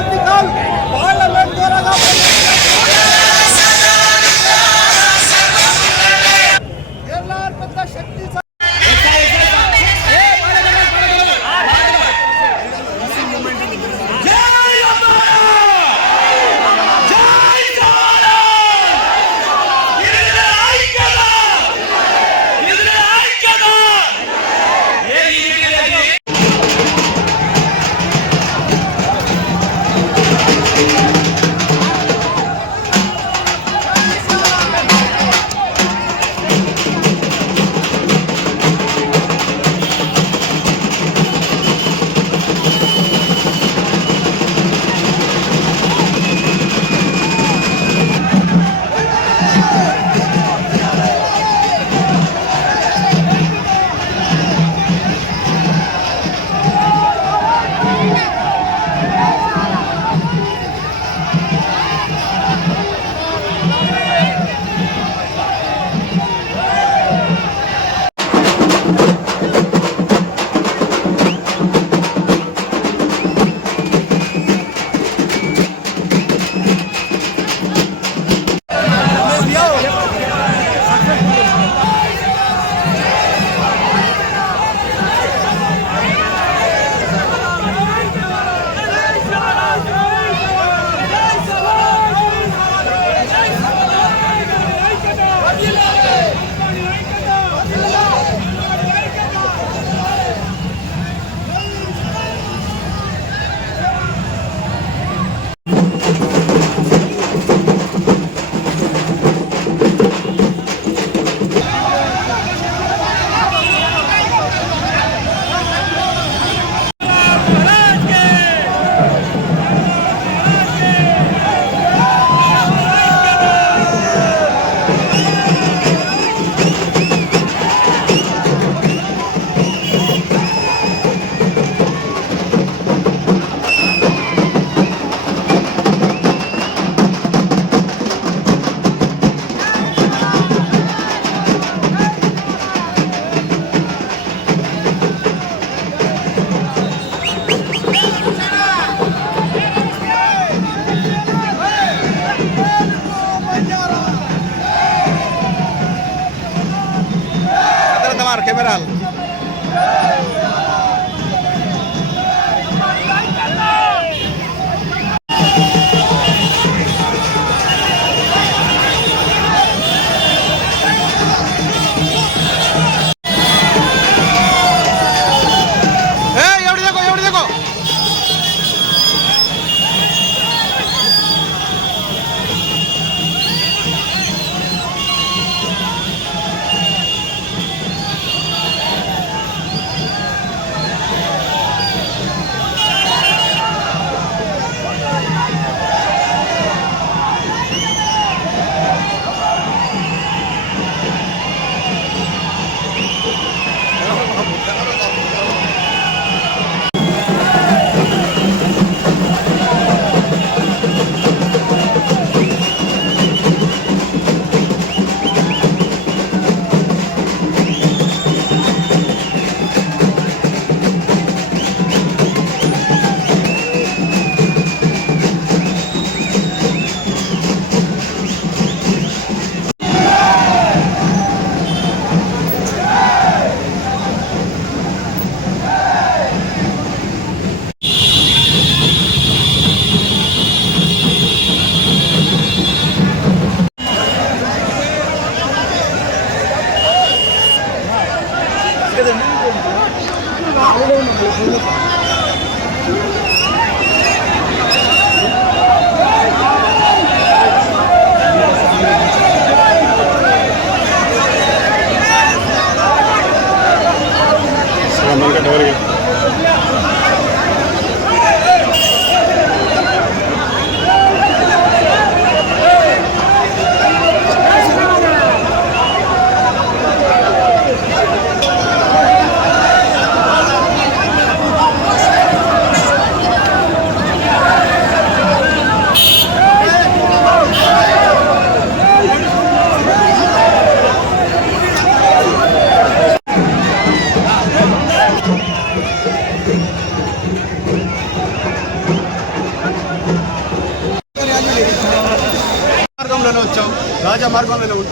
Party call parliament ద్వారా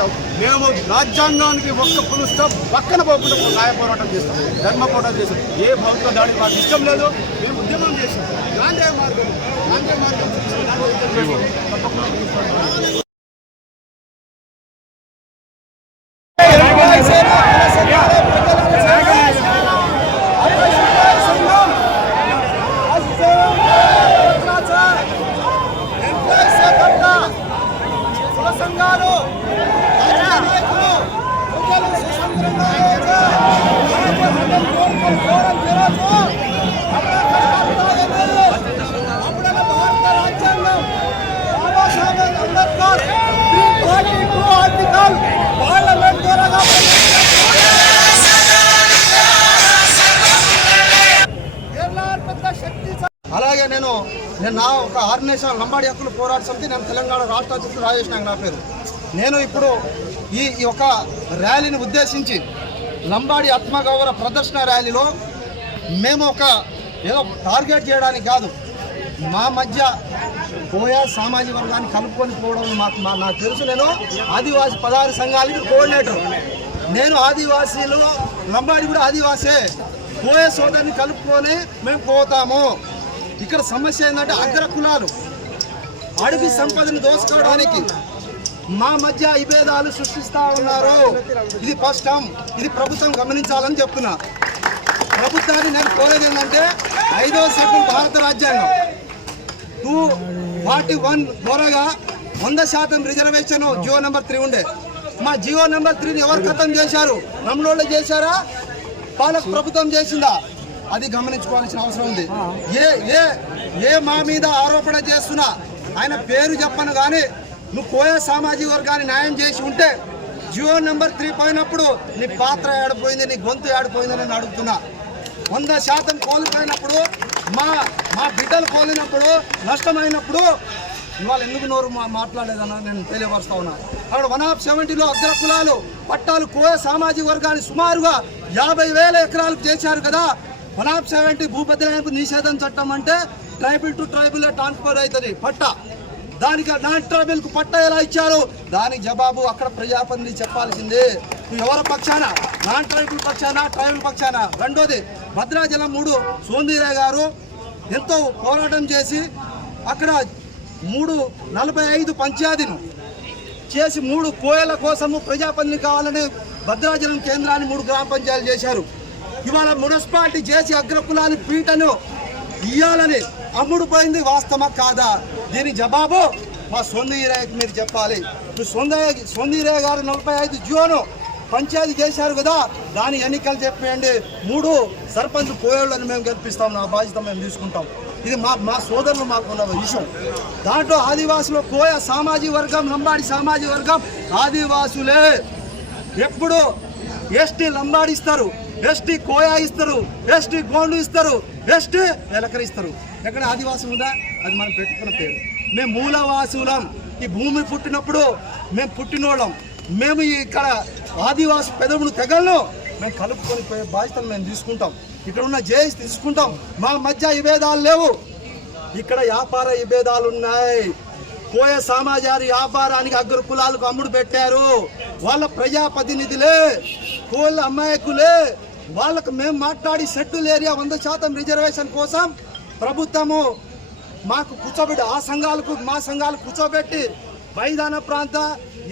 మార్గంలోనే మేము రాజ్యాంగానికి ఒక్క పులుస్తాం పక్కన పోకుండా న్యాయ పోరాటం చేస్తాం. ధర్మ పోరాటం చేస్తాం. ఏ భౌతిక దాడి మాకు ఇష్టం లేదు మేము ఉద్యమం చేస్తాం. గాంధీ మార్గం గాంధీ మార్గం నేను నా ఒక ఆర్గనైజేషన్ లంబాడి హక్కులు పోరాట సమితి నేను తెలంగాణ రాష్ట్ర అధ్యక్షుడు రాజేష్ నాయక్ నా పేరు. నేను ఇప్పుడు ఈ యొక్క ర్యాలీని ఉద్దేశించి లంబాడి ఆత్మగౌరవ ప్రదర్శన ర్యాలీలో మేము ఒక ఏదో టార్గెట్ చేయడానికి కాదు మా మధ్య పోయా సామాజిక వర్గాన్ని కలుపుకొని పోవడం మాకు మా నాకు తెలుసు. నేను ఆదివాసీ పదహారు సంఘాలకి కోఆర్డినేటర్. నేను ఆదివాసీలు లంబాడి కూడా ఆదివాసే. పోయే సోదరిని కలుపుకొని మేము పోతాము. ఇక్కడ సమస్య ఏంటంటే అగ్ర కులాలు. అడవి సంపదని దోసుకోవడానికి మా మధ్య విభేదాలు సృష్టిస్తా ఉన్నారు. ఇది ఫస్ట్ ఇది ప్రభుత్వం గమనించాలని చెప్తున్నా. ప్రభుత్వాన్ని నేను కోరేది ఏంటంటే ఐదో శాతం భారత రాజ్యాంగం. టూ ఫార్టీ వన్ ద్వారాగా వంద శాతం రిజర్వేషన్ జియో నెంబర్ త్రీ ఉండే. మా జియో నెంబర్ త్రీని ఎవరు ఖతం చేశారు? నమ్మలోళ్ళు చేశారా? పాలక ప్రభుత్వం చేసిందా? అది గమనించుకోవాల్సిన అవసరం ఉంది. ఏ ఏ ఏ మా మీద ఆరోపణ చేస్తున్నా ఆయన పేరు చెప్పను కానీ నువ్వు పోయే సామాజిక వర్గాన్ని న్యాయం చేసి ఉంటే జియో నెంబర్ త్రీ పోయినప్పుడు నీ పాత్ర ఏడిపోయింది నీ గొంతు ఏడిపోయిందని నేను అడుగుతున్నా. వంద శాతం కోల్పోయినప్పుడు మా మా బిడ్డలు కోలినప్పుడు నష్టమైనప్పుడు ఇవాళ ఎందుకు నోరు మా మాట్లాడలేదన్న నేను తెలియపరుస్తా ఉన్నా. అక్కడ వన్ ఆఫ్ సెవెంటీలో అగ్ర కులాలు పట్టాలు కోయ సామాజిక వర్గాన్ని సుమారుగా యాభై వేల ఎకరాలు చేశారు కదా వన్ సెవెంటీ భూ భూభద్రాయింపు నిషేధం చట్టం అంటే ట్రైబల్ టు ట్రైబుల్ ట్రాన్స్ఫర్ అవుతుంది. పట్టా. దానికి నాన్ ట్రైబల్కు పట్టా ఎలా ఇచ్చారు? దానికి జవాబు అక్కడ ప్రజాపతి చెప్పాల్సిందే. ఎవరి పక్షాన? నాన్ ట్రైబల్ పక్షాన ట్రైబల్ పక్షాన? రెండోది భద్రాచలం మూడు సోందీరా గారు ఎంతో పోరాటం చేసి అక్కడ మూడు నలభై ఐదు పంచాయతీను చేసి మూడు కోయల కోసము ప్రజాపతిని కావాలని భద్రాచలం కేంద్రాన్ని మూడు గ్రామ పంచాయతీలు చేశారు. ఇవాళ మున్సిపాలిటీ చేసి అగ్రకులాని పీటను ఇయ్యాలని అమ్ముడు పోయింది వాస్తవమా కాదా? దీని జవాబు మా సొందీరాయకి మీరు చెప్పాలి. సొంత సొంత ఈరయ్య గారు నలభై ఐదు జియోను పంచాయతీ చేశారు కదా దాని ఎన్నికలు చెప్పేయండి. మూడు సర్పంచ్ పోయేళ్ళని మేము గెలిపిస్తాం నా బాధ్యత మేము తీసుకుంటాం. ఇది మా మా సోదరులు మాకున్న విషయం. దాంట్లో ఆదివాసులు కోయ సామాజిక వర్గం లంబాడి సామాజిక వర్గం ఆదివాసులే. ఎప్పుడు ఎస్టీ లంబాడిస్తారు. ఎస్టీ కోయా ఇస్తారు ఎస్టీ గోండు ఇస్తారు ఎస్టీ ఎలకరి ఇస్తారు ఎక్కడ ఆదివాసం ఉందా? అది మనం పెట్టుకున్న పేరు. మేము మూలవాసులం. ఈ భూమి పుట్టినప్పుడు మేము పుట్టినోళ్ళం. మేము ఇక్కడ ఆదివాసి పెదవులు తెగలను మేము కలుపుకొని పోయే బాధ్యతలు మేము తీసుకుంటాం. ఇక్కడ ఉన్న జేఎస్ తీసుకుంటాం. మా మధ్య విభేదాలు లేవు. ఇక్కడ వ్యాపార విభేదాలు ఉన్నాయి. పోయే సమాజాన్ని వ్యాపారానికి అగ్ర కులాలకు అమ్ముడు పెట్టారు. వాళ్ళ ప్రజాప్రతినిధులే కోళ్ళ అమాయకులే వాళ్ళకు మేము మాట్లాడి షెడ్యూల్ ఏరియా వంద శాతం రిజర్వేషన్ కోసం ప్రభుత్వము మాకు కూర్చోబెట్టి ఆ సంఘాలకు మా సంఘాలు కూర్చోబెట్టి మైదాన ప్రాంత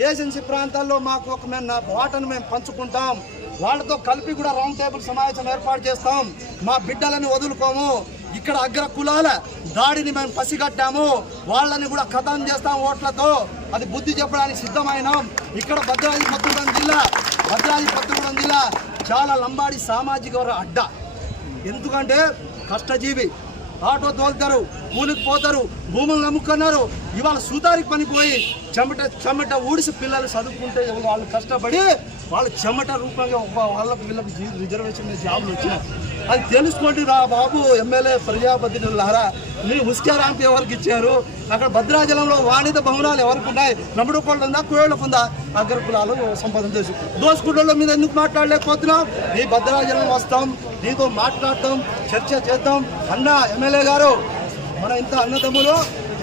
ఏజెన్సీ ప్రాంతాల్లో మాకు ఒక మేము నా వాటను మేము పంచుకుంటాం. వాళ్ళతో కలిపి కూడా రౌండ్ టేబుల్ సమావేశం ఏర్పాటు చేస్తాం. మా బిడ్డలని వదులుకోము. ఇక్కడ అగ్ర కులాల దాడిని మేము పసిగట్టాము. వాళ్ళని కూడా కథం చేస్తాం ఓట్లతో. అది బుద్ధి చెప్పడానికి సిద్ధమైనాం. ఇక్కడ భద్రాద్రి కొత్తగూడెం జిల్లా భద్రాద్రి కొత్తగూడెం జిల్లా చాలా లంబాడి సామాజిక వర్గ అడ్డ. ఎందుకంటే కష్టజీవి ఆటో తోలుతారు కూలికి పోతారు భూములు నమ్ముకున్నారు. ఇవాళ సూతారికి పనిపోయి చెమట చెమట ఊడిసి పిల్లలు చదువుకుంటే వాళ్ళు కష్టపడి వాళ్ళ చెమట రూపంగా వాళ్ళకి వీళ్ళకి రిజర్వేషన్ జాబ్లు జాబులు వచ్చినాయి. అది తెలుసుకోండి రా బాబు ఎమ్మెల్యే ప్రజాప్రతినిధులారా మీరు ఉస్కారాంపి ఎవరికి ఇచ్చారు? అక్కడ భద్రాచలంలో వాణిజ్య భవనాలు ఎవరికి ఉన్నాయి? నమ్ముడు కోళ్ళు ఉందా కుళ్ళకు ఉందా? అగ్ర కులాలు సంపాదన చేసి. దోసుకుంటల మీద ఎందుకు మాట్లాడలేకపోతున్నాం నీ భద్రాచలం వస్తాం నీతో మాట్లాడతాం చర్చ చేద్దాం. అన్న ఎమ్మెల్యే గారు మన ఇంత అన్నదమ్ములు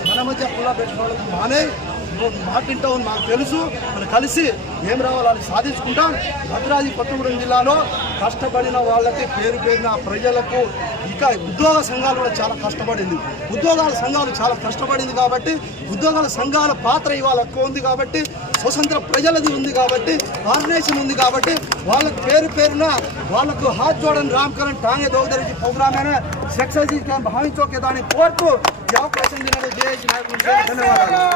మన మధ్య కుల పెట్టుకోవడం మానే. మాటింటావు మాకు తెలుసు. మనం కలిసి ఏం రావాలని సాధించుకుంటాం. భద్రాద్రి కొత్తగూడెం జిల్లాలో కష్టపడిన వాళ్ళకి పేరు పేరున ప్రజలకు ఇంకా ఉద్యోగ సంఘాలు కూడా చాలా కష్టపడింది. ఉద్యోగాల సంఘాలు చాలా కష్టపడింది కాబట్టి ఉద్యోగాల సంఘాల పాత్ర ఇవాళ ఎక్కువ ఉంది కాబట్టి స్వతంత్ర ప్రజలది ఉంది కాబట్టి ఆర్గనైజేషన్ ఉంది కాబట్టి వాళ్ళకి పేరు పేరున వాళ్ళకు హాత్ జోడన్ రామ్ కరణ్ టాంగే దోదరికి ప్రోగ్రామ్ అయినా సక్సెస్ భావించోకే దాన్ని కోరుతూ ఈ అవకాశం ధన్యవాదాలు.